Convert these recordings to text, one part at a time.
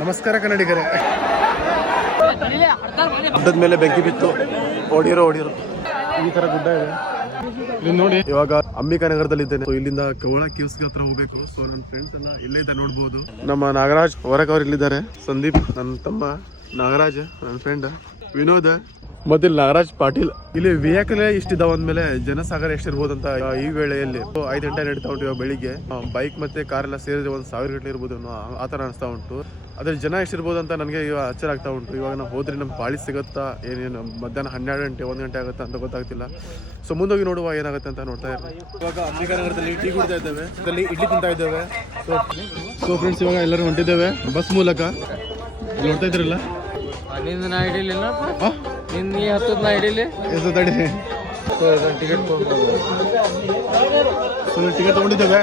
ನಮಸ್ಕಾರ ಕನ್ನಡಿಗರೇ. ಗುಡ್ಡದ ಮೇಲೆ ಬೆಂಕಿ ಬಿತ್ತು, ಓಡಿರೋ ಈ ತರ ಗುಡ್ಡ ಇದೆ ಇಲ್ಲಿ ನೋಡಿ. ಇವಾಗ ಅಂಬಿಕಾ ನಗರದಲ್ಲಿ ಇದ್ದೇನೆ. ಇಲ್ಲಿಂದ ಕವಳ ಕೇವ್ಸ್ ಹತ್ರ ಹೋಗ್ಬೇಕು. ಸೊ ನನ್ನ ಫ್ರೆಂಡ್ಸ್ ಎಲ್ಲ ಇಲ್ಲೇ ಇದ್ದಾರೆ ನೋಡ್ಬೋದು. ನಮ್ಮ ನಾಗರಾಜ್ ಹೊರಕ್ ಅವ್ರು ಇಲ್ಲಿದ್ದಾರೆ, ಸಂದೀಪ್ ನನ್ನ ತಮ್ಮ, ನಾಗರಾಜ್ ನನ್ನ ಫ್ರೆಂಡ್, ವಿನೋದ್ ಮತ್ತೆ ನಾಗರಾಜ್ ಪಾಟೀಲ್. ಇಲ್ಲಿ ವೆಹಿಕಲ್ ಇಷ್ಟಿದಾವ ಅಂದ್ಮೇಲೆ ಜನಸಾಗರ ಎಷ್ಟಿರ್ಬೋದು ಅಂತ ಈ ವೇಳೆಯಲ್ಲಿ 5 ಗಂಟೆ ನಡೀತಾ ಉಂಟು. ಇವಾಗ ಬೆಳಿಗ್ಗೆ ಬೈಕ್ ಮತ್ತೆ ಕಾರ್ ಎಲ್ಲ ಸೇರಿದ್ರೆ 1000 ಗಂಟೆ ಇರ್ಬೋದು ಆ ತರ ಅನಿಸ್ತಾ ಉಂಟು. ಅದ್ರ ಜನ ಎಷ್ಟಿರ್ಬೋದು ಅಂತ ನನಗೆ ಇವಾಗ ಆಶ್ಚರ್ಯ ಆಗ್ತಾ ಉಂಟು. ಇವಾಗ ನಾವು ಹೋದ್ರೆ ನಮ್ಗೆ ಪಾಳಿ ಸಿಗುತ್ತಾ, ಏನೇನು ಮಧ್ಯಾಹ್ನ 12 ಗಂಟೆ 1 ಗಂಟೆ ಆಗುತ್ತಾ ಅಂತ ಗೊತ್ತಾಗ್ತಿಲ್ಲ. ಸೊ ಮುಂದೋಗಿ ನೋಡುವ ಏನಾಗುತ್ತೆ ಅಂತ ನೋಡ್ತಾ ಇರ್ತೀವಿ. ಇವಾಗ ಅಂಬಿಕಾ ನಗರದಲ್ಲಿ ಟೀ ಕುಡಿತಾ ಇದ್ದೇವೆ, ಅಲ್ಲಿ ಇಡ್ಲಿ ತಿಂತಾ ಇದ್ದೇವೆ. ಸೊ ಫ್ರೆಂಡ್ಸ್ ಇವಾಗ ಎಲ್ಲರೂ ಹೊಂಟಿದ್ದೇವೆ ಬಸ್ ಮೂಲಕ. ಇಲ್ಲಿ ನೋಡ್ತಾ ಇದ್ರಲ್ಲ, ಟಿಕೆಟ್ ತಗೊಂಡಿದ್ದೇವೆ.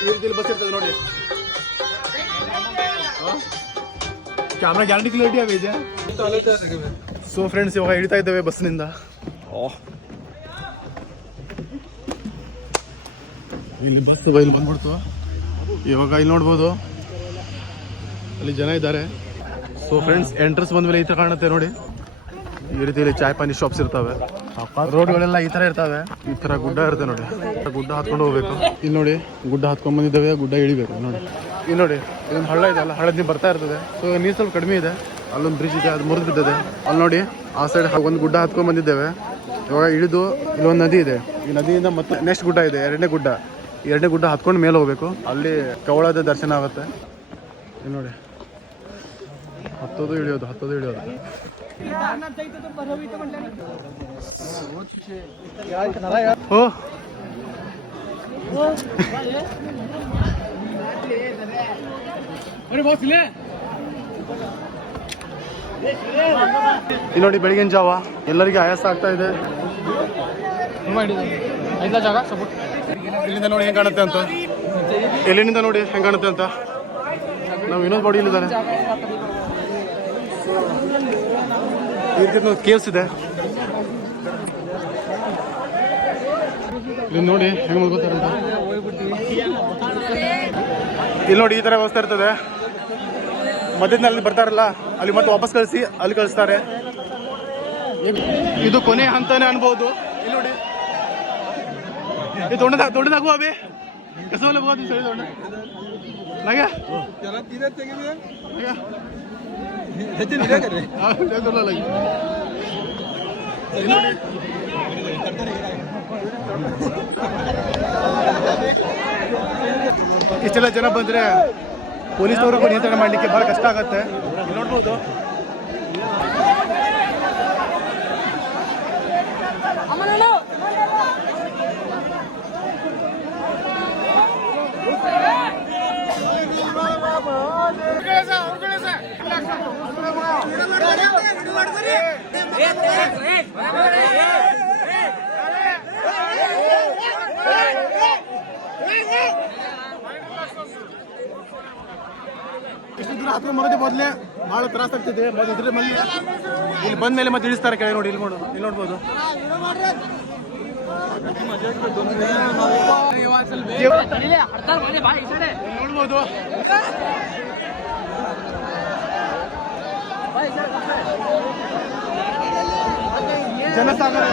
ಈ ರೀತಿಯಲ್ಲಿ ಬಸ್ ಇರ್ತದೆ ನೋಡಿ. ಕ್ಯಾಮ್ರಾ ಗ್ಯಾರಂಟಿ ಕ್ಲಿಯರಿಟಿ ಆಗಿದೆ. ಸೊ ಫ್ರೆಂಡ್ಸ್ ಇವಾಗ ಇಳಿತಾ ಇದ್ದೇವೆ ಬಸ್ನಿಂದ. ಇಲ್ಲಿ ಬಸ್ ಇಲ್ಲಿ ಬಂದ್ಬಿಡ್ತು. ಇವಾಗ ಇಲ್ಲಿ ನೋಡ್ಬೋದು, ಅಲ್ಲಿ ಜನ ಇದ್ದಾರೆ. ಸೊ ಫ್ರೆಂಡ್ಸ್ ಎಂಟ್ರೆನ್ಸ್ ಬಂದ್ಮೇಲೆ ಈ ತರ ಕಾಣುತ್ತೆ ನೋಡಿ. ಈ ರೀತಿಯಲ್ಲಿ ಚಾಯ್ ಪಾನಿ ಶಾಪ್ಸ್ ಇರ್ತವೆ, ರೋಡ್ಗಳೆಲ್ಲ ಈ ತರ ಇರ್ತವೆ. ಈ ತರ ಗುಡ್ಡ ಇರುತ್ತೆ ನೋಡಿ, ಗುಡ್ಡ ಹತ್ಕೊಂಡು ಹೋಗ್ಬೇಕು. ಇಲ್ಲಿ ನೋಡಿ ಗುಡ್ಡ ಹತ್ಕೊಂಡ್ ಬಂದಿದ್ದೇವೆ, ಗುಡ್ಡ ಇಳಿಬೇಕು ನೋಡಿ. ಇಲ್ಲಿ ನೋಡಿ ಇದೊಂದು ಹಳ್ಳ ಇದೆ, ಅಲ್ಲ ಹಳ್ಳದ ನೀರು ಬರ್ತಾ ಇರ್ತದೆ. ಸೊ ನೀರು ಸ್ವಲ್ಪ ಕಡಿಮೆ ಇದೆ. ಅಲ್ಲೊಂದು ಬ್ರಿಡ್ಜ್ ಇದೆ, ಅದು ಮುರಿದು ಬಿದ್ದಿದೆ. ಅಲ್ಲಿ ನೋಡಿ ಆ ಸೈಡ್ ಒಂದು ಗುಡ್ಡ ಹತ್ಕೊಂಡ್ ಬಂದಿದ್ದೇವೆ. ಇವಾಗ ಇಳಿದು ಇಲ್ಲೊಂದು ನದಿ ಇದೆ. ಈ ನದಿಯಿಂದ ಮತ್ತೆ ನೆಕ್ಸ್ಟ್ ಗುಡ್ಡ ಇದೆ, ಎರಡನೇ ಗುಡ್ಡ ಹತ್ಕೊಂಡು ಮೇಲೆ ಹೋಗ್ಬೇಕು. ಅಲ್ಲಿ ಕವಳದ ದರ್ಶನ ಆಗುತ್ತೆ. ಇಲ್ಲಿ ನೋಡಿ ಹತ್ತೋದು ಇಳಿಯೋದು. ಓ ಇಲ್ಲಿ ನೋಡಿ ಬೆಳಗಿನ ಜಾವ ಎಲ್ಲರಿಗೂ ಆಯಾಸ ಆಗ್ತಾ ಇದೆ. ಇಲ್ಲಿಂದ ನೋಡಿ ಹೆಂಗ್ ಕಾಣುತ್ತೆ ಅಂತ, ಎಲ್ಲಿಂದ ನೋಡಿ ಹೆಂಗ್ ಕಾಣುತ್ತೆ ಅಂತ. ನಾವು ಇನ್ನೊಂದು ಬಾಡಿ ಇಲ್ಲಿದ್ದಾನೆ. ಈ ರೀತಿ ಕೇವ್ಸ್ ಇದೆ. ಇಲ್ಲಿ ನೋಡಿ ಹೆಂಗ್ ಮಲ್ಕೋತಾರೆ ಅಂತ. ಇಲ್ಲಿ ನೋಡಿ ಈ ತರ ವ್ಯವಸ್ಥೆ ಇರ್ತದೆ. ಮಧ್ಯದಲ್ಲಿ ಬರ್ತಾರಲ್ಲ ಅಲ್ಲಿ ಮತ್ತೆ ವಾಪಸ್ ಕಳಿಸಿ ಅಲ್ಲಿ ಕಳಿಸ್ತಾರೆ. ಇದು ಕೊನೆ ಹಂತಾನೆ ಅನ್ಬೋದು. ಇಲ್ಲಿ ನೋಡಿ ದೊಡ್ಡದಾಗುವ ಅಭಿ ಕಸವಲ್ಲ ಹೋಗೋದು ಸರಿ ದೊಡ್ಡ ನಗ ಇಷ್ಟೆಲ್ಲ ಜನ ಬಂದ್ರೆ ಪೊಲೀಸ್ನವರು ನಿಯಂತ್ರಣ ಮಾಡ್ಲಿಕ್ಕೆ ಬಹಳ ಕಷ್ಟ ಆಗತ್ತೆ. ನೋಡ್ಬೋದು ಇಷ್ಟು ದೂರ ಹತ್ಕೊಂಡು ಬರೋದೇ ಮೊದಲೇ ಭಾಳ ತ್ರಾಸ ಆಗ್ತಿದೆ. ಇದ್ರ ಮೇಲೆ ಇಲ್ಲಿ ಬಂದ ಮೇಲೆ ಮತ್ತೆ ಇಳಿಸ್ತಾರೆ ಕೆಳಗೆ ನೋಡಿ. ಇಲ್ಲಿ ನೋಡ್ಬೋದು ನೋಡ್ಬೋದು ಜನಸಾಗರ.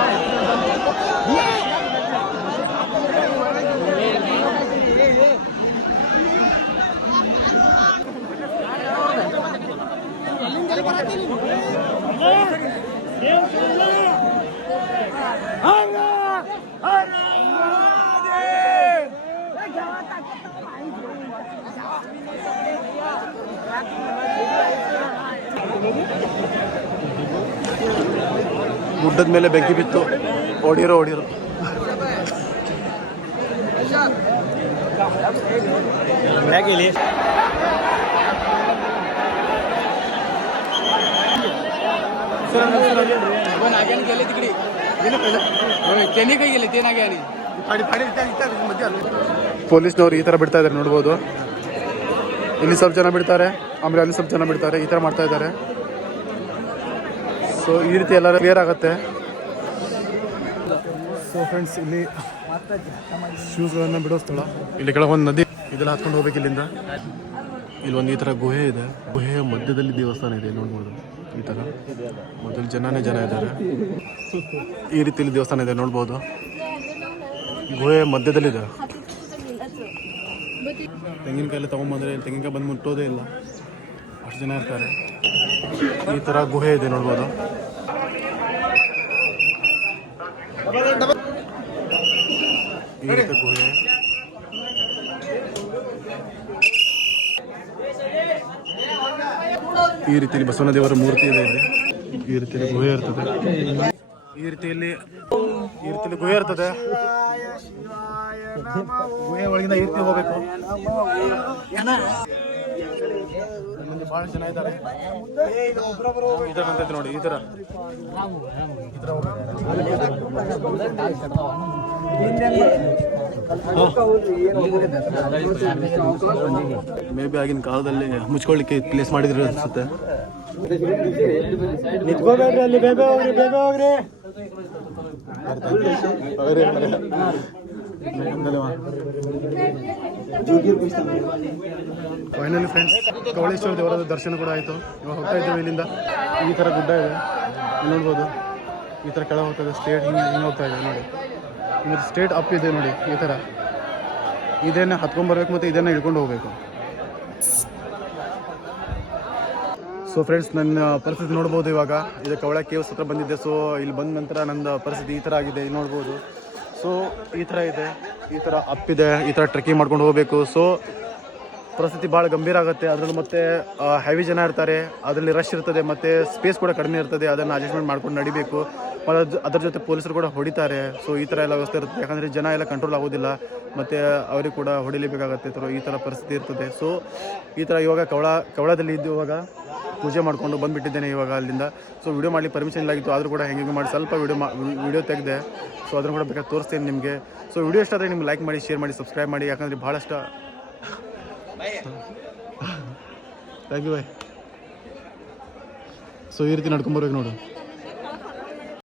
ಗುಡ್ಡದ ಮೇಲೆ ಬೆಂಕಿ ಬಿತ್ತು, ಓಡಿರೋ ಪೊಲೀಸ್ನವ್ರು ಈ ತರ ಬಿಡ್ತಾ ಇದಾರೆ ನೋಡ್ಬೋದು. ಇಲ್ಲಿ ಸ್ವಲ್ಪ ಜನ ಬಿಡ್ತಾರೆ, ಆಮೇಲೆ ಅಲ್ಲಿ ಸ್ವಲ್ಪ ಜನ ಬಿಡ್ತಾರೆ. ಈ ತರ ಮಾಡ್ತಾ ಇದ್ದಾರೆ. ಸೊ ಈ ರೀತಿ ಎಲ್ಲ ಕ್ಲಿಯರ್ ಆಗುತ್ತೆ. ಸೊ ಫ್ರೆಂಡ್ಸ್, ಇಲ್ಲಿ ಶೂಸ್ಗಳನ್ನು ಬಿಡೋ ಸ್ಥಳ. ಇಲ್ಲಿ ಕೆಳಗೊಂದು ನದಿ, ಇದೆಲ್ಲ ಹತ್ಕೊಂಡು ಹೋಗ್ಬೇಕು ಇಲ್ಲಿಂದ. ಇಲ್ಲೊಂದು ಈ ಥರ ಗುಹೆ ಇದೆ. ಗುಹೆಯ ಮಧ್ಯದಲ್ಲಿ ದೇವಸ್ಥಾನ ಇದೆ, ನೋಡ್ಬೋದು. ಈ ಥರ ಮೊದಲು ಜನ ಇದ್ದಾರೆ. ಈ ರೀತಿಯಲ್ಲಿ ದೇವಸ್ಥಾನ ಇದೆ, ನೋಡ್ಬೋದು. ಗುಹೆ ಮಧ್ಯದಲ್ಲಿದೆ. ತೆಂಗಿನಕಾಯಲ್ಲಿ ತೊಗೊಂಬಂದರೆ ತೆಂಗಿನಕಾಯಿ ಬಂದು ಮುಟ್ಟೋದೇ ಇಲ್ಲ, ಅಷ್ಟು ಜನ ಇರ್ತಾರೆ. ಈ ಥರ ಗುಹೆ ಇದೆ, ನೋಡ್ಬೋದು. ಈ ರೀತಿ ಗುಹೆ. ಈ ರೀತಿಯಲ್ಲಿ ಬಸವನ ದೇವರ ಮೂರ್ತಿ ಇದೆ ಇಲ್ಲಿ. ಈ ರೀತಿಯಲ್ಲಿ ಗುಹೆ ಇರ್ತದೆ. ಈ ರೀತಿಯಲ್ಲಿ ಗುಹೆ ಇರ್ತದೆ. ಗುಹೆ ಒಳಗಿಂದ ಈ ರೀತಿ ಹೋಗ್ಬೇಕು. ಇಲ್ಲಿಂದ ಬಹಳ ಜನ ಇದ್ದಾರೆ. ಈ ಥರ ಅಂತೈತೆ ನೋಡಿ, ಈ ಥರ ಮೇ ಬಿ ಆಗಿನ ಕಾಲದಲ್ಲಿ ಮುಚ್ಕೊಳ್ಳಿಕ್ಕೆ ಪ್ಲೇಸ್ ಮಾಡಿದ್ರು ಅನ್ಸುತ್ತೆ. ಫೈನಲಿ ಫ್ರೆಂಡ್ಸ್, ಕವಳೇಶ್ವರ ದೇವರ ದರ್ಶನ ಕೂಡ ಆಯಿತು. ಇವಾಗ ಹೋಗ್ತಾ ಇದ್ದೀವಿ ಇಲ್ಲಿಂದ. ಈ ಥರ ಗುಡ್ಡ ಇದೆ, ನೋಡ್ಬೋದು. ಈ ಥರ ಕೆಳಗೆ ಹೋಗ್ತಾ ಇದೆ, ಸ್ಟೇಟ್ ಹಿಂಗೆ ಹೋಗ್ತಾ ಇದೆ ನೋಡಿ. ಮತ್ತು ಸ್ಟೇಟ್ ಅಪ್ ಇದೆ ನೋಡಿ. ಈ ಥರ ಇದನ್ನು ಹತ್ಕೊಂಡ್ಬರ್ಬೇಕು ಮತ್ತು ಇದನ್ನು ಹಿಡ್ಕೊಂಡು ಹೋಗಬೇಕು. ಸೊ ಫ್ರೆಂಡ್ಸ್, ನನ್ನ ಪರಿಸ್ಥಿತಿ ನೋಡ್ಬೋದು. ಇವಾಗ ಇದು ಕವಳ ಕೇವ್ಸ್ ಹತ್ರ ಬಂದಿದ್ದೆ. ಸೊ ಇಲ್ಲಿ ಬಂದ ನಂತರ ನನ್ನ ಪರಿಸ್ಥಿತಿ ಈ ಥರ ಆಗಿದೆ, ಇಲ್ಲಿ ನೋಡ್ಬೋದು. ಸೊ ಈ ಥರ ಇದೆ, ಈ ಥರ ಅಪ್ ಇದೆ, ಈ ಥರ ಟ್ರೆಕ್ಕಿಂಗ್ ಮಾಡ್ಕೊಂಡು ಹೋಗಬೇಕು. ಸೊ ಪರಿಸ್ಥಿತಿ ಭಾಳ ಗಂಭೀರ ಆಗುತ್ತೆ. ಅದರಲ್ಲಿ ಮತ್ತೆ ಹೆವಿ ಜನ ಇರ್ತಾರೆ, ಅದರಲ್ಲಿ ರಶ್ ಇರ್ತದೆ, ಮತ್ತು ಸ್ಪೇಸ್ ಕೂಡ ಕಡಿಮೆ ಇರ್ತದೆ. ಅದನ್ನು ಅಡ್ಜಸ್ಟ್ಮೆಂಟ್ ಮಾಡ್ಕೊಂಡು ನಡಿಬೇಕು. ಅದರ ಜೊತೆ ಪೊಲೀಸರು ಕೂಡ ಹೊಡಿತಾರೆ. ಸೊ ಈ ಥರ ಎಲ್ಲ ವ್ಯವಸ್ಥೆ ಇರ್ತದೆ. ಯಾಕಂದರೆ ಜನ ಎಲ್ಲ ಕಂಟ್ರೋಲ್ ಆಗೋದಿಲ್ಲ, ಮತ್ತು ಅವ್ರಿಗೆ ಕೂಡ ಹೊಡಿಲೇಬೇಕಾಗತ್ತೆ. ಈ ಥರ ಪರಿಸ್ಥಿತಿ ಇರ್ತದೆ. ಸೊ ಈ ಥರ ಇವಾಗ ಕವಳದಲ್ಲಿ ಇದ್ದು ಇವಾಗ ಪೂಜೆ ಮಾಡಿಕೊಂಡು ಬಂದುಬಿಟ್ಟಿದ್ದೇನೆ ಇವಾಗ ಅಲ್ಲಿಂದ. ಸೊ ವಿಡಿಯೋ ಮಾಡಲಿ ಪರ್ಮಿಷನ್ ಇಲ್ಲಾಗಿತ್ತು, ಆದರೂ ಕೂಡ ಹೆಂಗೆ ಮಾಡಿ ಸ್ವಲ್ಪ ವಿಡಿಯೋ ತೆಗೆದೆ. ಸೊ ಅದನ್ನು ಕೂಡ ಬೇಕಾದ್ರೆ ತೋರಿಸ್ತೇನೆ ನಿಮಗೆ. ಸೊ ವಿಡಿಯೋ ಇಷ್ಟ ಆದರೆ ನಿಮ್ಗೆ ಲೈಕ್ ಮಾಡಿ, ಶೇರ್ ಮಾಡಿ, ಸಬ್ಸ್ಕ್ರೈಬ್ ಮಾಡಿ. ಯಾಕಂದರೆ ಭಾಳಷ್ಟು ಥ್ಯಾಂಕ್ ಯು ಬಾಯ್. ಸೊ ಈ ರೀತಿ ನಡ್ಕೊಂಬರ್ಬೇಕು ನೋಡು.